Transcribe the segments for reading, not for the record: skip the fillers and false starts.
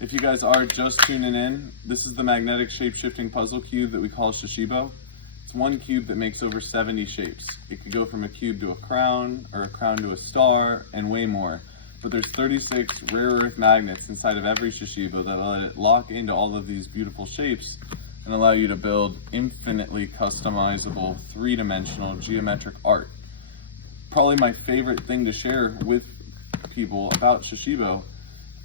If you guys are just tuning in, this is the magnetic shape-shifting puzzle cube that we call Shashibo. It's one cube that makes over 70 shapes. It could go from a cube to a crown, or a crown to a star, and way more. But there's 36 rare earth magnets inside of every Shashibo that let it lock into all of these beautiful shapes and allow you to build infinitely customizable, three-dimensional geometric art. Probably my favorite thing to share with people about Shashibo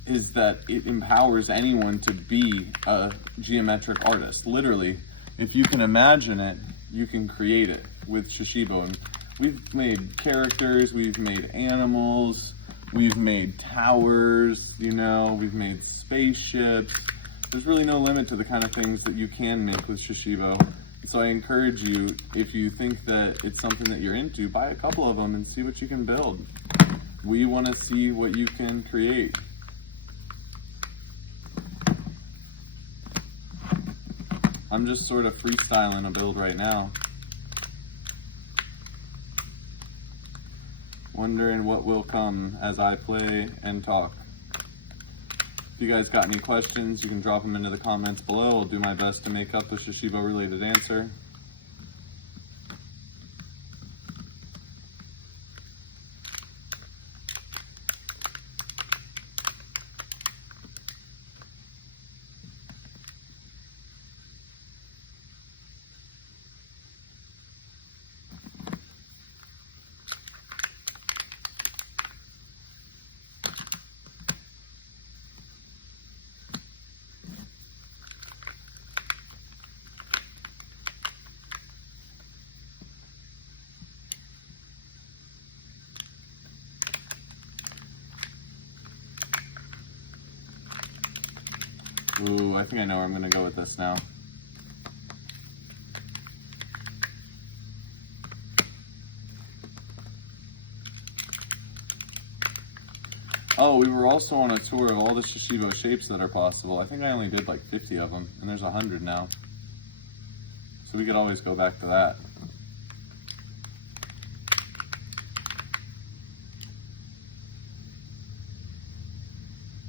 is that it empowers anyone to be a geometric artist. Literally, if you can imagine it, you can create it with Shashibo. And we've made characters, we've made animals, we've made towers, you know, we've made spaceships. There's really no limit to the kind of things that you can make with Shashibo. So I encourage you, if you think that it's something that you're into, buy a couple of them and see what you can build. We want to see what you can create. I'm just sort of freestyling a build right now. Wondering what will come as I play and talk. If you guys got any questions, you can drop them into the comments below. I'll do my best to make up a Shashibo related answer. Ooh, I think I know where I'm gonna go with this now. Oh, we were also on a tour of all the Shashibo shapes that are possible. I think I only did like 50 of them, and there's 100 now. So we could always go back to that.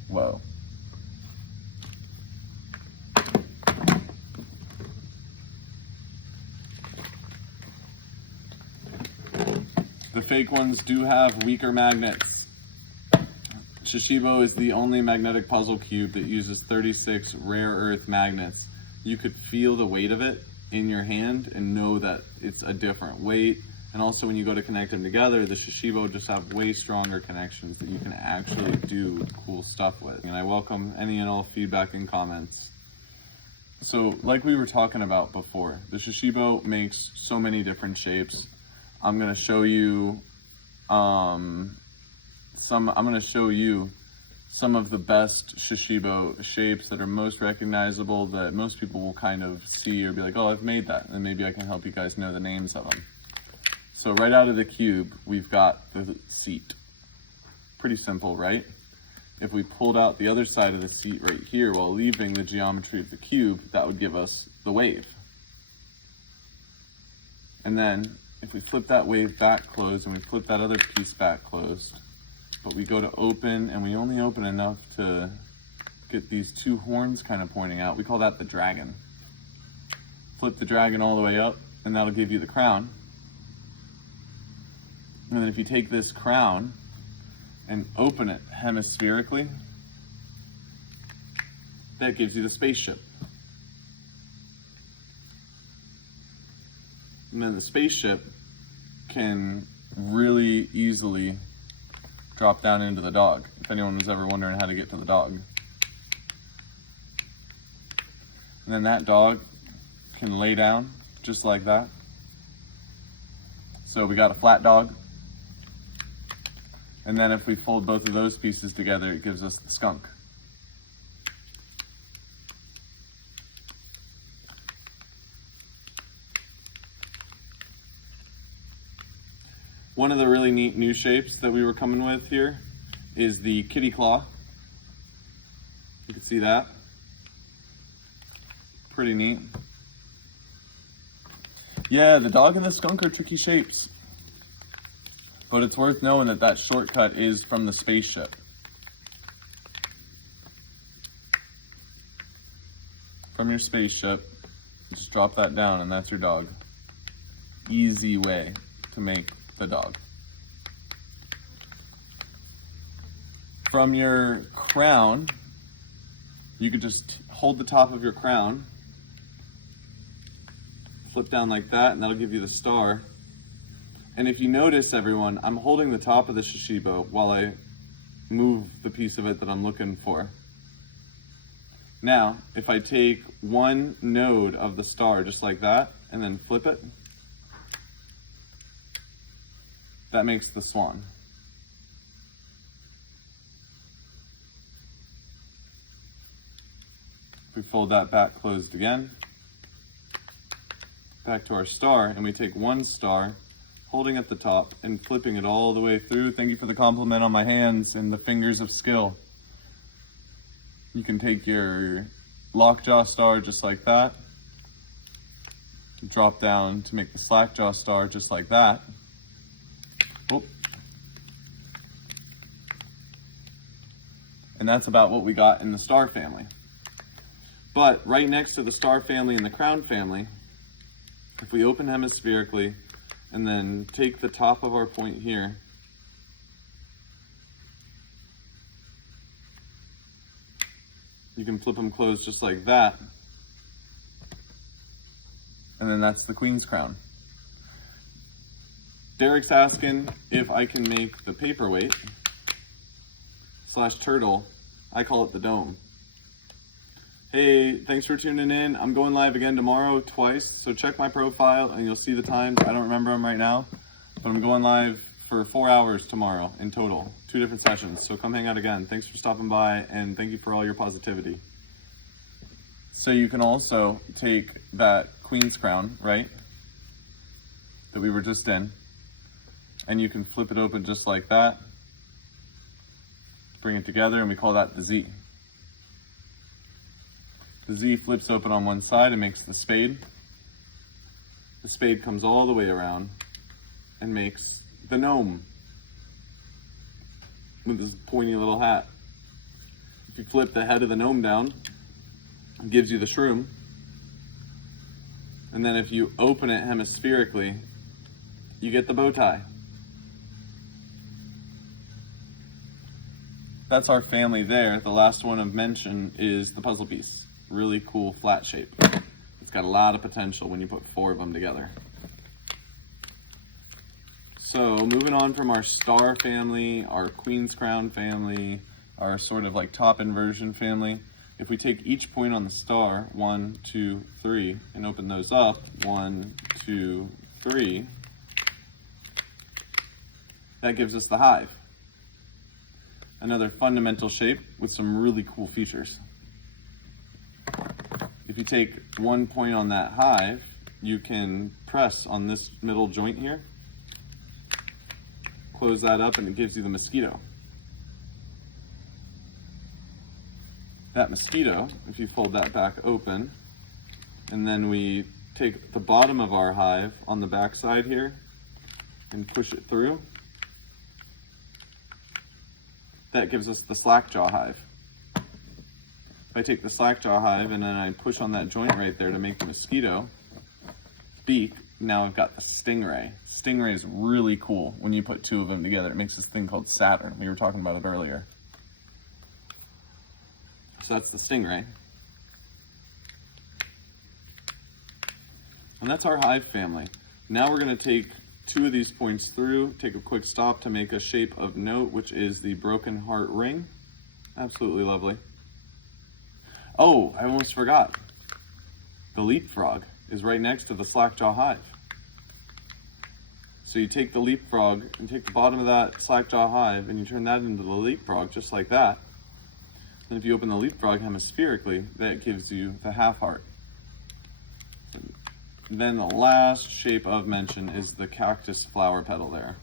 Whoa. The fake ones do have weaker magnets. Shashibo is the only magnetic puzzle cube that uses 36 rare earth magnets. You could feel the weight of it in your hand and know that it's a different weight. And also when you go to connect them together, the Shashibo just have way stronger connections that you can actually do cool stuff with. And I welcome any and all feedback and comments. So like we were talking about before, the Shashibo makes so many different shapes. I'm going to show you some of the best Shashibo shapes that are most recognizable, that most people will kind of see or be like, oh, I've made that, and maybe I can help you guys know the names of them. So right out of the cube, we've got the seat. Pretty simple, right? If we pulled out the other side of the seat right here while leaving the geometry of the cube, that would give us the wave. And then if we flip that wave back closed and we flip that other piece back closed, but we go to open and we only open enough to get these two horns kind of pointing out, we call that the dragon. Flip the dragon all the way up and that'll give you the crown. And then if you take this crown and open it hemispherically, that gives you the spaceship. And then the spaceship can really easily drop down into the dog, if anyone was ever wondering how to get to the dog. And then that dog can lay down just like that. So we got a flat dog. And then if we fold both of those pieces together, it gives us the skunk. One of the really neat new shapes that we were coming with here is the kitty claw. You can see that. Pretty neat. Yeah, the dog and the skunk are tricky shapes. But it's worth knowing that that shortcut is from the spaceship. from your spaceship, just drop that down and that's your dog. Easy way to make the dog. From your crown, you could just hold the top of your crown, flip down like that, and that'll give you the star. And if you notice, everyone, I'm holding the top of the Shashibo while I move the piece of it that I'm looking for. Now, if I take one node of the star just like that, and then flip it, that makes the swan. We fold that back closed again, back to our star, and we take one star, holding at the top and flipping it all the way through. Thank you for the compliment on my hands and the fingers of skill. You can take your lockjaw star just like that, drop down to make the slackjaw star just like that. Oh. And that's about what we got in the star family. But right next to the star family and the crown family, if we open hemispherically and then take the top of our point here, you can flip them closed just like that. And then that's the queen's crown. Derek's asking if I can make the paperweight / turtle. I call it the dome. Hey, thanks for tuning in. I'm going live again tomorrow twice, so check my profile and you'll see the times. I don't remember them right now, but I'm going live for 4 hours tomorrow in total, 2 different sessions. So come hang out again. Thanks for stopping by and thank you for all your positivity. So you can also take that queen's crown, right, that we were just in, and you can flip it open just like that, bring it together, and we call that the Z. The Z flips open on one side and makes the spade. The spade comes all the way around and makes the gnome with this pointy little hat. If you flip the head of the gnome down, it gives you the shroom. And then if you open it hemispherically, you get the bow tie. That's our family there. The last one I've mentioned is the puzzle piece. Really cool flat shape. It's got a lot of potential when you put 4 of them together. So moving on from our star family, our queen's crown family, our sort of like top inversion family, if we take each point on the star, 1, 2, 3, and open those up, 1, 2, 3, that gives us the hive. Another fundamental shape with some really cool features. If you take one point on that hive, you can press on this middle joint here, close that up, and it gives you the mosquito. That mosquito, if you fold that back open, and then we take the bottom of our hive on the back side here and push it through, that gives us the slackjaw hive. If I take the slackjaw hive and then I push on that joint right there to make the mosquito beak, now I've got the stingray. Stingray is really cool when you put 2 of them together. It makes this thing called Saturn. We were talking about it earlier. So that's the stingray. And that's our hive family. Now we're going to take 2 of these points through, take a quick stop to make a shape of note, which is the broken heart ring. Absolutely lovely. Oh, I almost forgot. The leapfrog is right next to the slackjaw hive. So you take the leapfrog and take the bottom of that slackjaw hive and you turn that into the leapfrog just like that. And if you open the leapfrog hemispherically, that gives you the half heart. And then the last shape of mention is the cactus flower petal there.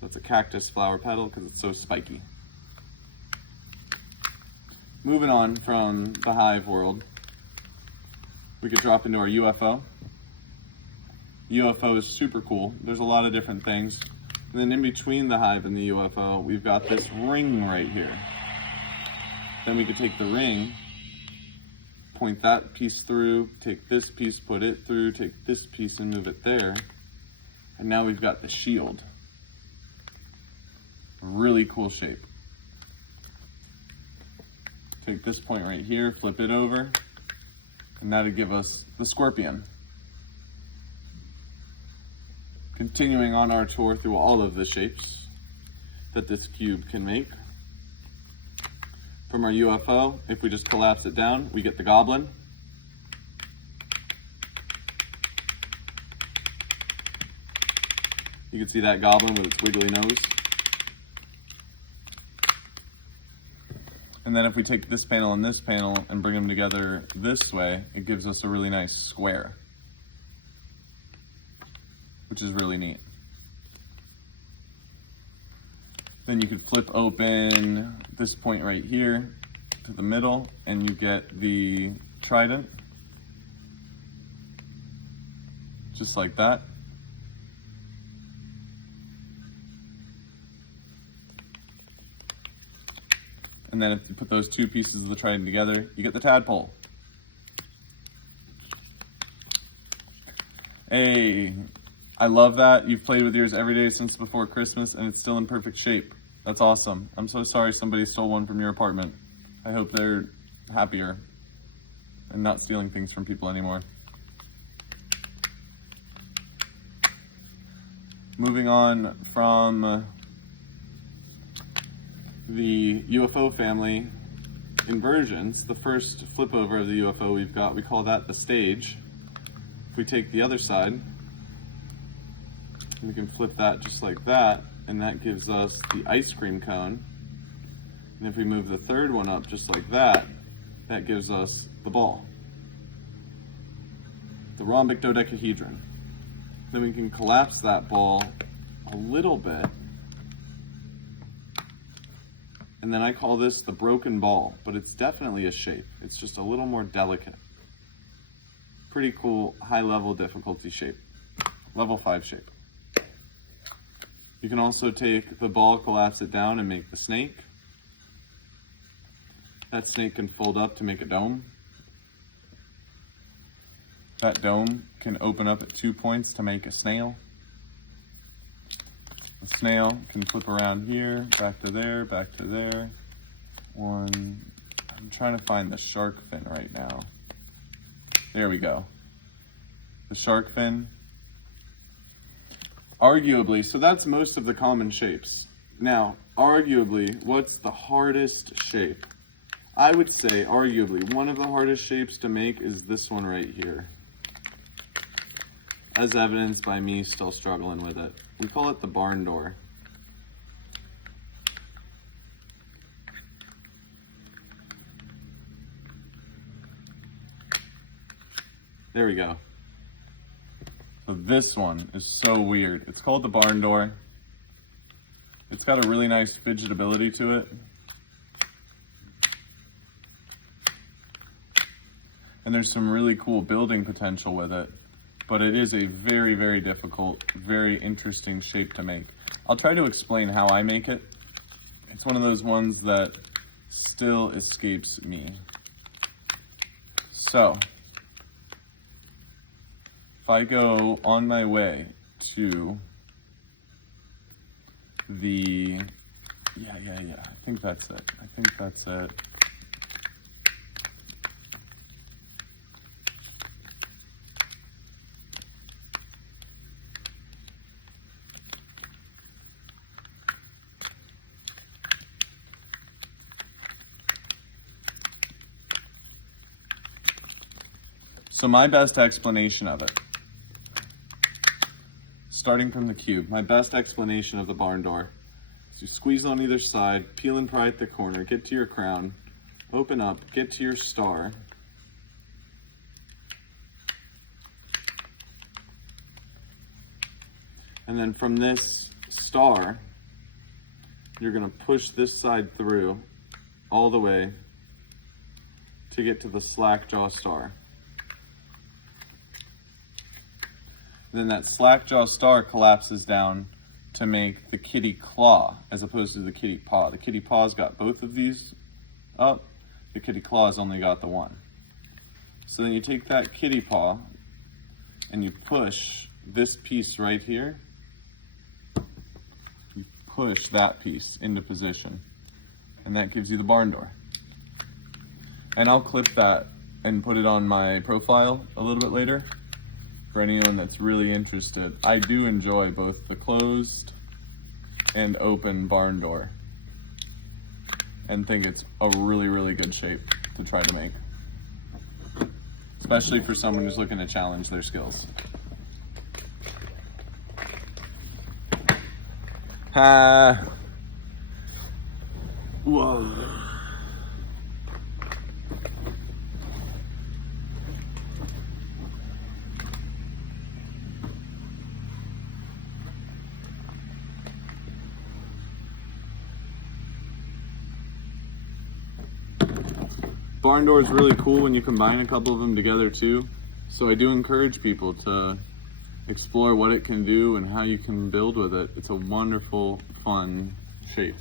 That's a cactus flower petal because it's so spiky. Moving on from the hive world, we could drop into our UFO. UFO is super cool. There's a lot of different things. And then in between the hive and the UFO, we've got this ring right here. Then we could take the ring point that piece through, take this piece, put it through, take this piece and move it there. And now we've got the shield. Really cool shape. Take this point right here, flip it over, and that'll give us the scorpion. Continuing on our tour through all of the shapes that this cube can make. From our UFO, if we just collapse it down, we get the goblin. You can see that goblin with its wiggly nose. And then if we take this panel and this panel and bring them together this way, it gives us a really nice square, which is really neat. Then you could flip open this point right here to the middle and you get the trident, just like that. And then if you put those two pieces of the trident together, you get the tadpole. Hey, I love that. You've played with yours every day since before Christmas and it's still in perfect shape. That's awesome. I'm so sorry somebody stole one from your apartment. I hope they're happier and not stealing things from people anymore. Moving on from the UFO family inversions, the first flip over of the UFO we've got, we call that the stage. If we take the other side, we can flip that just like that, and that gives us the ice cream cone. And if we move the third one up just like that, that gives us the ball, the rhombic dodecahedron. Then we can collapse that ball a little bit, and then I call this the broken ball, but it's definitely a shape. It's just a little more delicate. Pretty cool high level difficulty shape, level 5 shape. You can also take the ball, collapse it down and make the snake. That snake can fold up to make a dome. That dome can open up at 2 points to make a snail. The snail can flip around here, back to there, back to there. I'm trying to find the shark fin right now. There we go. The shark fin. Arguably, so that's most of the common shapes. Now, arguably, what's the hardest shape? I would say, arguably, one of the hardest shapes to make is this one right here, as evidenced by me still struggling with it. We call it the barn door. There we go. So this one is so weird. It's called the barn door. It's got a really nice fidgetability to it. And there's some really cool building potential with it. But it is a very, very difficult, very interesting shape to make. I'll try to explain how I make it. It's one of those ones that still escapes me. So, if I go on my way to the, I think that's it. So my best explanation of it, starting from the cube, my best explanation of the barn door is you squeeze on either side, peel and pry at the corner, get to your crown, open up, get to your star, and then from this star, you're going to push this side through all the way to get to the slack jaw star. And then that slack jaw star collapses down to make the kitty claw as opposed to the kitty paw. The kitty paw's got both of these up, the kitty claw's only got the one. So then you take that kitty paw and you push this piece right here. You push that piece into position, and that gives you the barn door. And I'll clip that and put it on my profile a little bit later for anyone that's really interested. I do enjoy both the closed and open barn door, and think it's a really, really good shape to try to make, especially for someone who's looking to challenge their skills. Whoa. Barn door is really cool when you combine a couple of them together too. So I do encourage people to explore what it can do and how you can build with it. It's a wonderful, fun shape.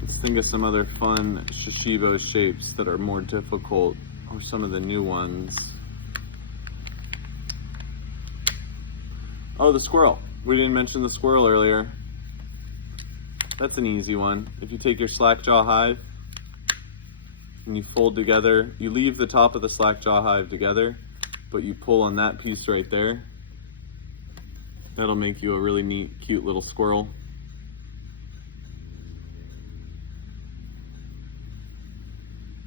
Let's think of some other fun Shashibo shapes that are more difficult, or some of the new ones. Oh, the squirrel. We didn't mention the squirrel earlier. That's an easy one. If you take your slack-jaw hive and you fold together, you leave the top of the slack-jaw hive together, but you pull on that piece right there. That'll make you a really neat, cute little squirrel.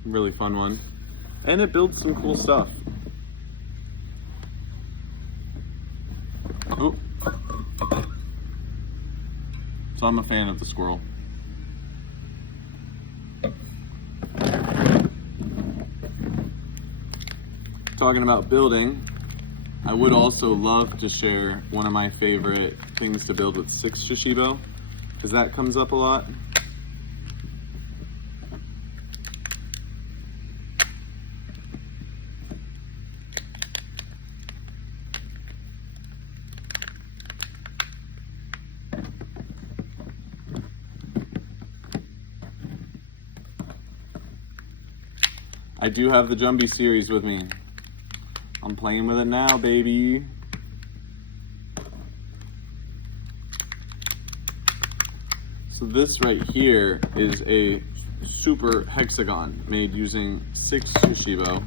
Really fun one. And it builds some cool stuff. Oh. So I'm a fan of the squirrel. Talking about building, I would also love to share one of my favorite things to build with 6 Shashibo, because that comes up a lot. I do have the Jumbie series with me. I'm playing with it now, baby. So this right here is a super hexagon made using 6 Shashibo.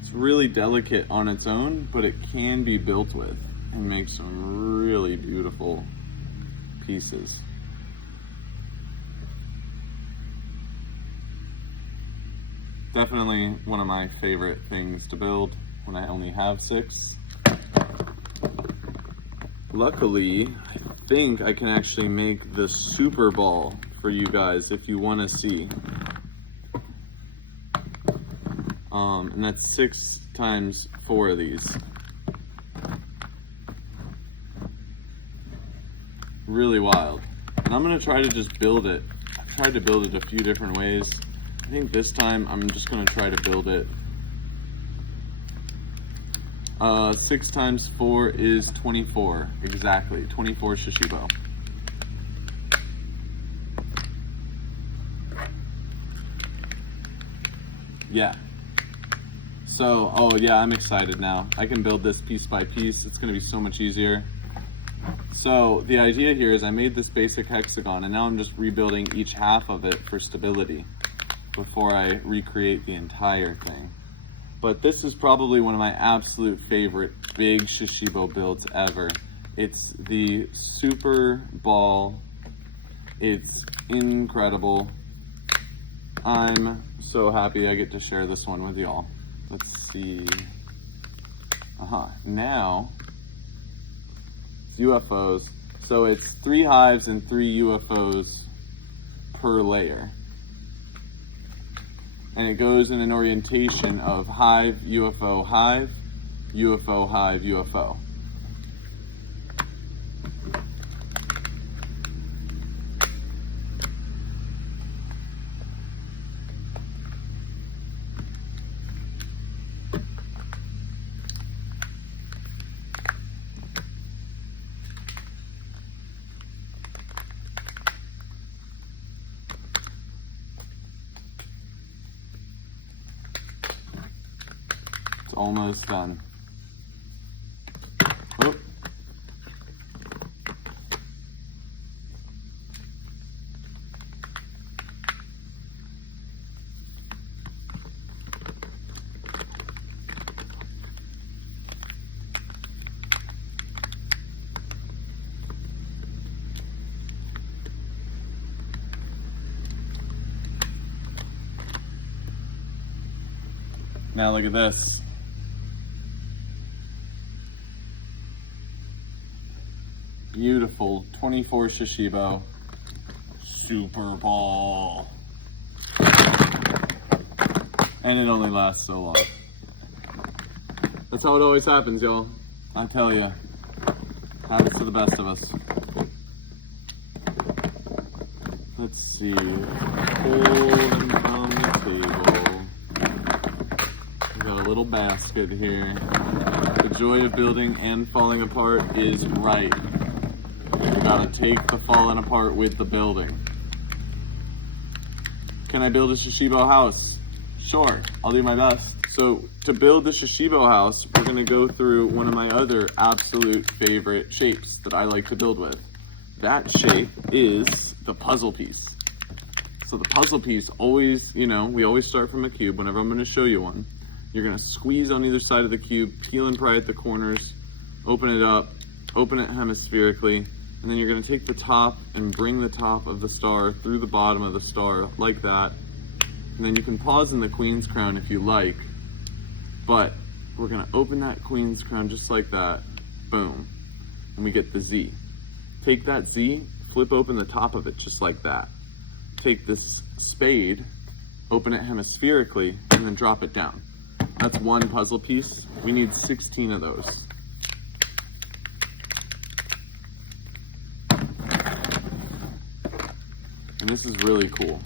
It's really delicate on its own, but it can be built with and make some really beautiful pieces. Definitely one of my favorite things to build when I only have 6. Luckily, I think I can actually make the super ball for you guys if you want to see. And that's 6 times 4 of these. Really wild. And I'm going to try to just build it. I've tried to build it a few different ways. I think this time I'm just going to try to build it. 6 times 4 is 24, exactly, 24 Shashibo. Yeah. So, oh yeah, I'm excited now. I can build this piece by piece. It's going to be so much easier. So the idea here is I made this basic hexagon, and now I'm just rebuilding each half of it for stability before I recreate the entire thing. But this is probably one of my absolute favorite big Shashibo builds ever. It's the super ball. It's incredible. I'm so happy I get to share this one with y'all. Let's see. Now, UFOs. So it's 3 hives and 3 UFOs per layer. and it goes in an orientation of hive, UFO, hive, UFO, hive, UFO. Almost done. Oop. Now look at this. Beautiful 24 Shashibo Super Ball. And it only lasts so long. That's how it always happens, y'all. I tell you. Happens to the best of us. Let's see. Holding on the table. We got a little basket here. The joy of building and falling apart is right. You gotta take the falling apart with the building. Can I build a Shashibo house? Sure, I'll do my best. So to build the Shashibo house, we're gonna go through one of my other absolute favorite shapes that I like to build with. That shape is the puzzle piece. So the puzzle piece always, we always start from a cube. Whenever I'm gonna show you one, you're gonna squeeze on either side of the cube, peel and pry at the corners, open it up, open it hemispherically, and then you're going to take the top and bring the top of the star through the bottom of the star like that. And then you can pause in the Queen's Crown if you like, but we're going to open that Queen's Crown just like that. Boom. And we get the Z. Take that Z, flip open the top of it just like that. Take this spade, open it hemispherically, and then drop it down. That's one puzzle piece. We need 16 of those. And this is really cool.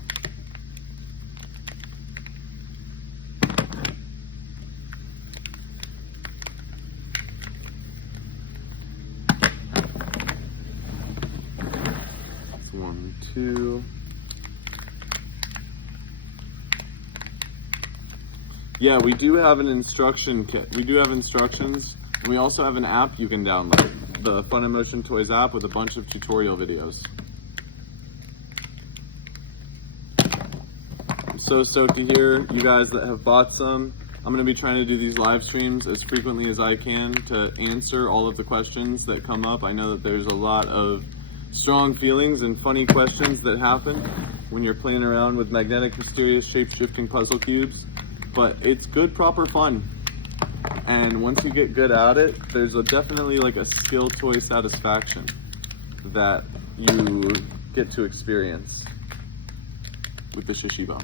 That's 1, 2. Yeah, we do have an instruction kit. We do have instructions, and we also have an app you can download. The Fun and Motion Toys app with a bunch of tutorial videos. So stoked to hear you guys that have bought some. I'm going to be trying to do these live streams as frequently as I can to answer all of the questions that come up. I know that there's a lot of strong feelings and funny questions that happen when you're playing around with magnetic, mysterious, shape-shifting puzzle cubes, but it's good, proper fun. And once you get good at it, there's definitely like a skill toy satisfaction that you get to experience with the Shashibo.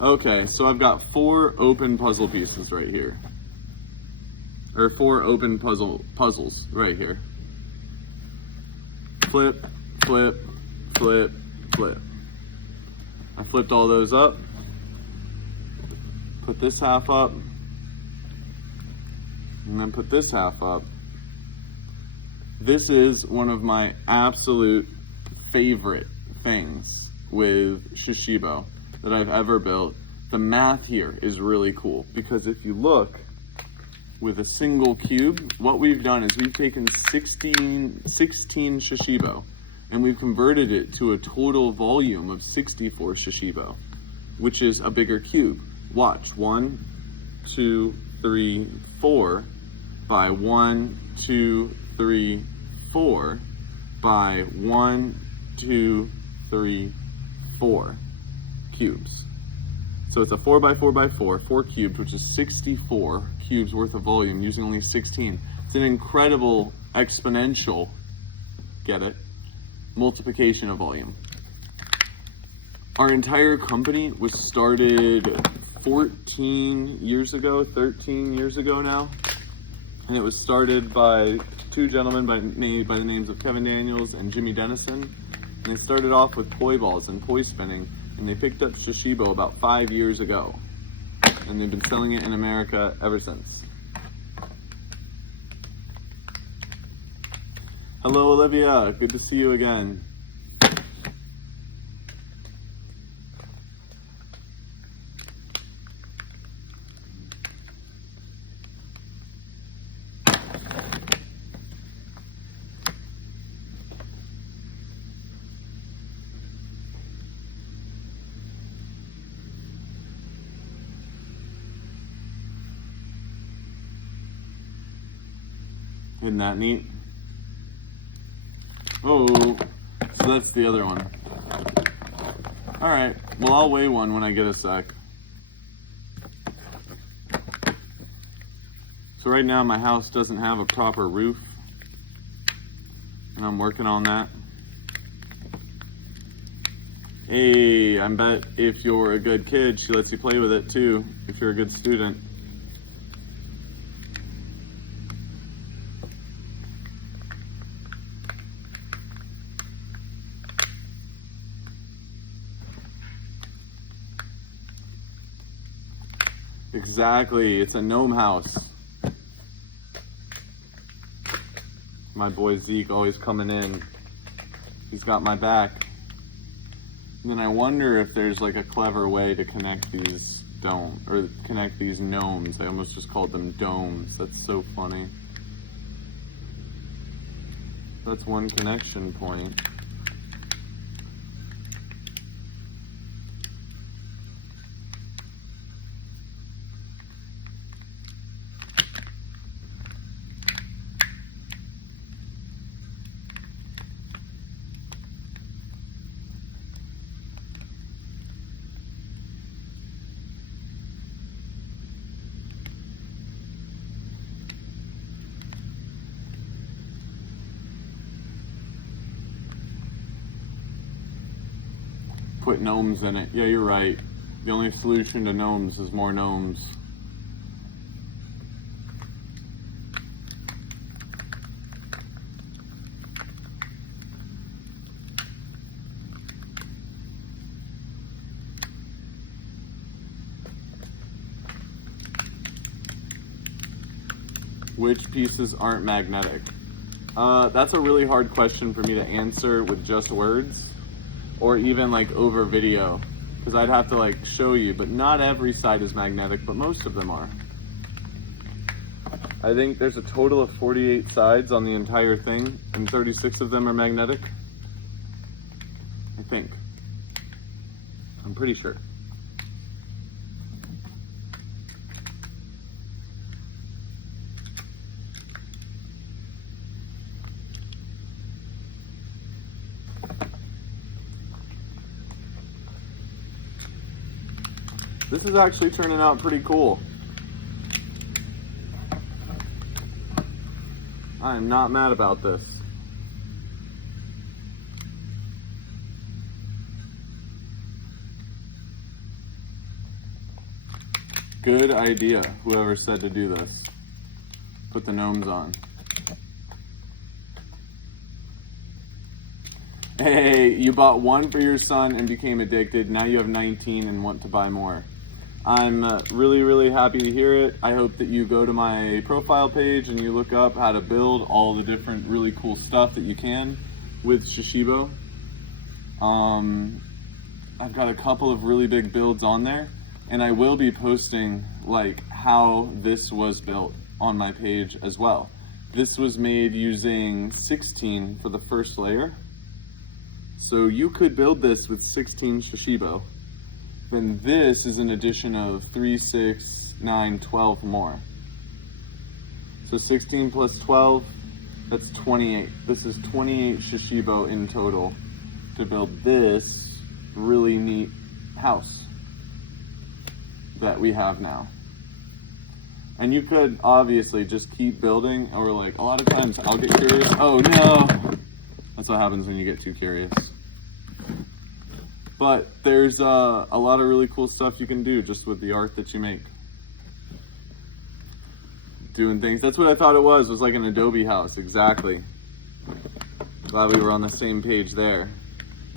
Okay, so I've got 4 open puzzle pieces right here. Or 4 open puzzles right here. Flip, flip, flip, flip. I flipped all those up. Put this half up. And then put this half up. This is one of my absolute favorite things with Shashibo that I've ever built. The math here is really cool because if you look with a single cube, what we've done is we've taken 16 Shashibo and we've converted it to a total volume of 64 Shashibo, which is a bigger cube. Watch, 1, 2, 3, 4 by 1, 2, 3, 4 by 1, 2, 3, 4 cubes. So it's a 4 by 4 by 4 cubed, which is 64 cubes worth of volume using only 16. It's an incredible exponential, get it, multiplication of volume. Our entire company was started 14 years ago, 13 years ago now. And it was started by two gentlemen by the names of Kevin Daniels and Jimmy Dennison. And they started off with poi balls and poi spinning. And they picked up Shashibo about 5 years ago. And they've been selling it in America ever since. Hello, Olivia. Good to see you again. Isn't that neat? Oh, so that's the other one. All right, well, I'll weigh one when I get a sec. So right now my house doesn't have a proper roof, and I'm working on that. Hey, I bet if you're a good kid, she lets you play with it too, if you're a good student. Exactly, it's a gnome house. My boy Zeke always coming in. He's got my back. And then I wonder if there's like a clever way to connect these connect these gnomes. I almost just called them domes. That's so funny. That's one connection point. Put gnomes in it. Yeah, you're right. The only solution to gnomes is more gnomes. Which pieces aren't magnetic? That's a really hard question for me to answer with just words, or even like over video, because I'd have to like show you, but not every side is magnetic, but most of them are. I think there's a total of 48 sides on the entire thing, and 36 of them are magnetic. I think. I'm pretty sure. This is actually turning out pretty cool. I am not mad about this. Good idea, whoever said to do this. Put the gnomes on. Hey, you bought one for your son and became addicted. Now you have 19 and want to buy more. I'm really, really happy to hear it. I hope that you go to my profile page and you look up how to build all the different really cool stuff that you can with Shashibo. I've got a couple of really big builds on there, and I will be posting like how this was built on my page as well. This was made using 16 for the first layer. So you could build this with 16 Shashibo. Then this is an addition of 3, 6, 9, 12 more. So 16 plus 12, that's 28. This is 28 Shashibo in total to build this really neat house that we have now. And you could obviously just keep building, or like a lot of times I'll get curious. Oh no! That's what happens when you get too curious. But there's a lot of really cool stuff you can do just with the art that you make. Doing things. That's what I thought it was like an adobe house, exactly. Glad we were on the same page there.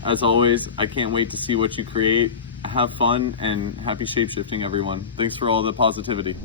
As always, I can't wait to see what you create. Have fun and happy shapeshifting, everyone. Thanks for all the positivity.